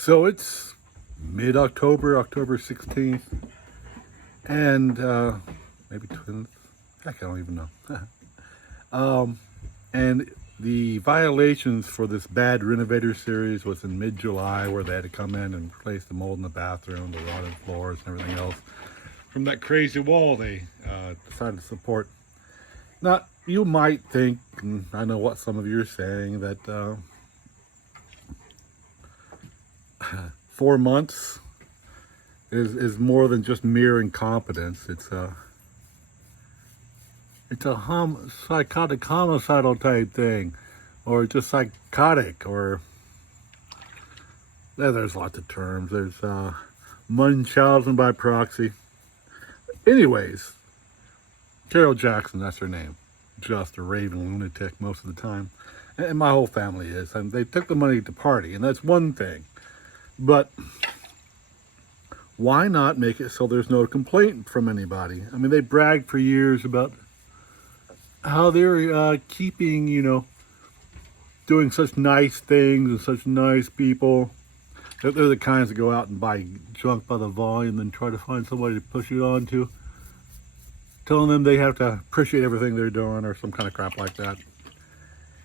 So it's mid-October, October 16th, and maybe 20th. Heck, I don't even know. And the violations for this bad Renovator series was in mid-July, where they had to come in and replace the mold in the bathroom, the rotted floors, and everything else from that crazy wall they decided to support. Now, you might think, and I know what some of you are saying, that 4 months is more than just mere incompetence. It's a psychotic homicidal type thing, or just psychotic, or there's lots of terms. There's Munchausen by proxy. Anyways, Carol Jackson, that's her name. Just a raving lunatic most of the time. And my whole family is. And they took the money to party, and that's one thing. But why not make it so there's no complaint from anybody? I mean, they bragged for years about how they're keeping, doing such nice things and such nice people. They're the kinds that go out and buy junk by the volume and try to find somebody to push it on to, telling them they have to appreciate everything they're doing or some kind of crap like that,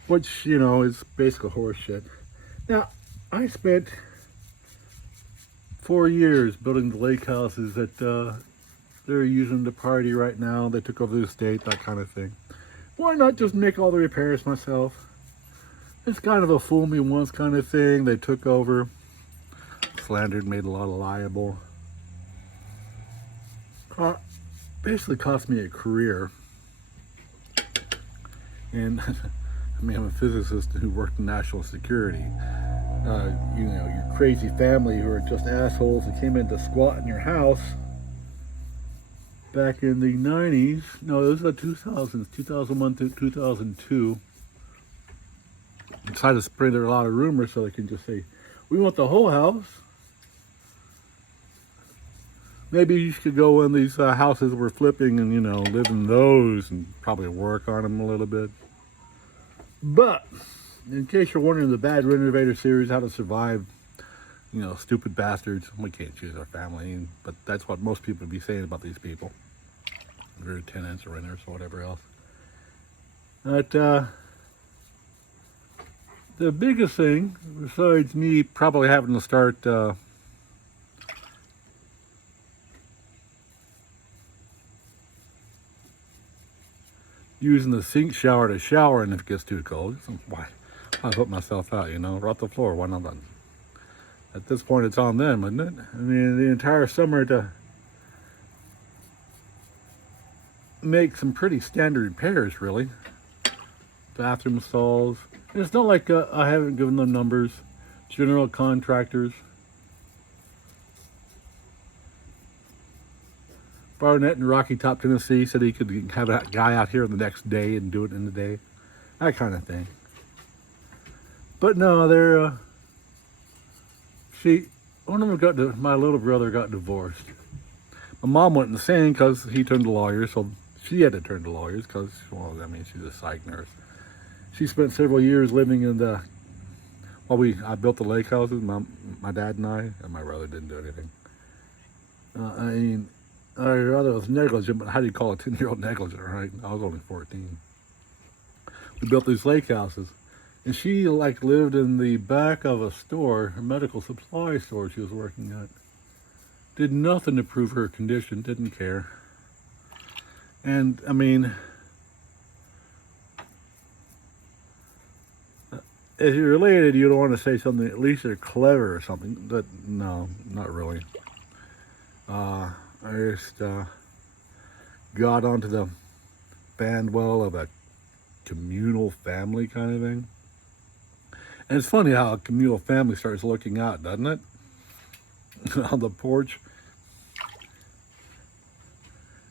which, is basically horse shit. Now, I spent 4 years building the lake houses that they're using to party right now. They took over the estate, that kind of thing. Why not just make all the repairs myself? It's kind of a fool me once kind of thing. They took over, slandered, made a lot of liable. Basically cost me a career. And I'm a physicist who worked in national security. Your crazy family who are just assholes who came in to squat in your house back in the 90s. No, this is the 2000s, 2001 to 2002. Decided to spread a lot of rumors so they can just say, we want the whole house. Maybe you should go in these houses we're flipping and, live in those and probably work on them a little bit. But in case you're wondering, the bad Renovator series, how to survive, stupid bastards. We can't choose our family, but that's what most people would be saying about these people. They're tenants or renters or whatever else. But the biggest thing, besides me probably having to start using the sink shower to shower, and if it gets too cold, why I put myself out, rot the floor. Why not? At this point, it's on them, isn't it? I mean, the entire summer to make some pretty standard repairs, really. Bathroom stalls. And it's not like I haven't given them numbers. General contractors. Barnett in Rocky Top, Tennessee said he could have a guy out here the next day and do it in the day. That kind of thing. But no, they're, one of them my little brother got divorced. My mom went insane because he turned to lawyers, so she had to turn to lawyers because, she's a psych nurse. She spent several years living in I built the lake houses, my dad and I, and my brother didn't do anything. I rather was negligent, but how do you call a 10-year-old negligent, right? I was only 14. We built these lake houses. And she lived in the back of a store, a medical supply store she was working at. Did nothing to prove her condition, didn't care. And if you're related, you don't want to say something, at least they're clever or something, but no, not really. I just got onto the bandwagon of a communal family kind of thing. And it's funny how a communal family starts looking out, doesn't it? On the porch,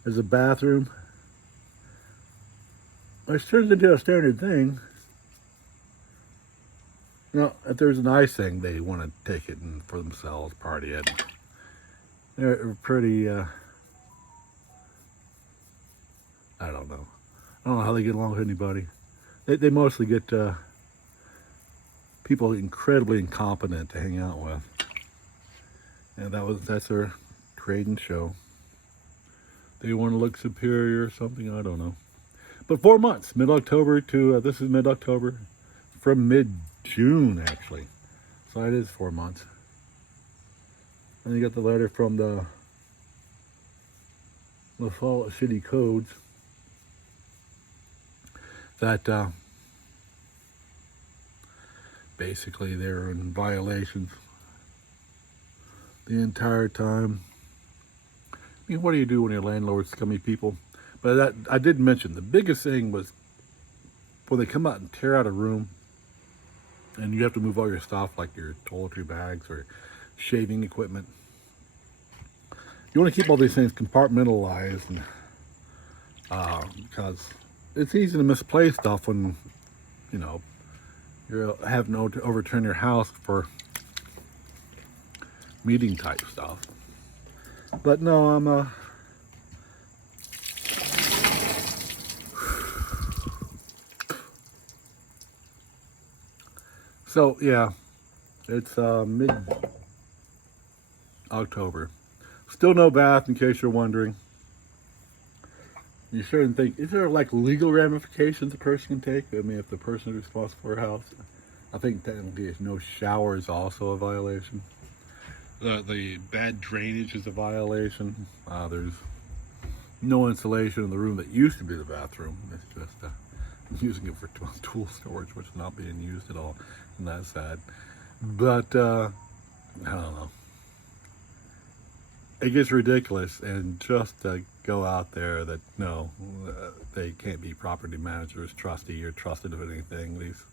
there's a bathroom, which turns into a standard thing. If there's an ice thing, they want to take it and for themselves, party it. They're pretty, I don't know. I don't know how they get along with anybody. They mostly get people incredibly incompetent to hang out with. And that's their trade and show. They want to look superior or something, I don't know. But 4 months, mid-October to, this is mid-October, from mid-June actually. So it is 4 months. And you got the letter from the Fall City Codes that basically they're in violations the entire time. I mean, what do you do when your landlord's scummy people? But that I did mention the biggest thing was when they come out and tear out a room, and you have to move all your stuff like your toiletry bags or shaving equipment. You want to keep all these things compartmentalized, and because it's easy to misplace stuff when you know you're having to overturn your house for meeting type stuff. But no, I'm so yeah, it's mid-October. Still no bath, in case you're wondering. You shouldn't think, is there like legal ramifications a person can take? I mean, if the person is responsible for a house, I think technically no shower is also a violation. The bad drainage is a violation. There's no insulation in the room that used to be the bathroom. It's just using it for tool storage, which is not being used at all, and that's sad. But I don't know. It gets ridiculous, and just to go out there that no, they can't be property managers, trustee, or trusted with anything. These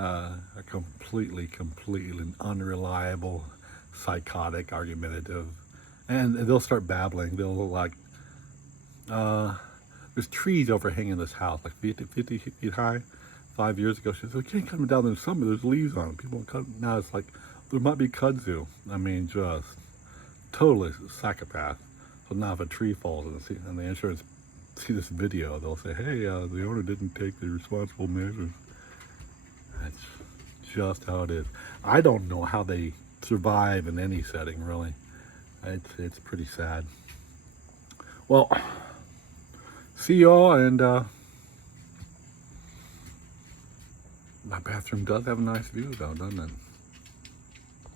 are completely unreliable, psychotic, argumentative, and they'll start babbling. They'll like, there's trees overhanging this house, like 50 feet high. 5 years ago, she said, "We can't cut them down in the summer. There's leaves on them. People cut them." Now it's like there might be kudzu. I mean, just totally psychopath. So now if a tree falls and the insurance see this video, they'll say, "Hey, the owner didn't take the responsible measures." That's just how it is. I don't know how they survive in any setting, really. It's pretty sad. Well, see y'all, and my bathroom does have a nice view, though, doesn't it?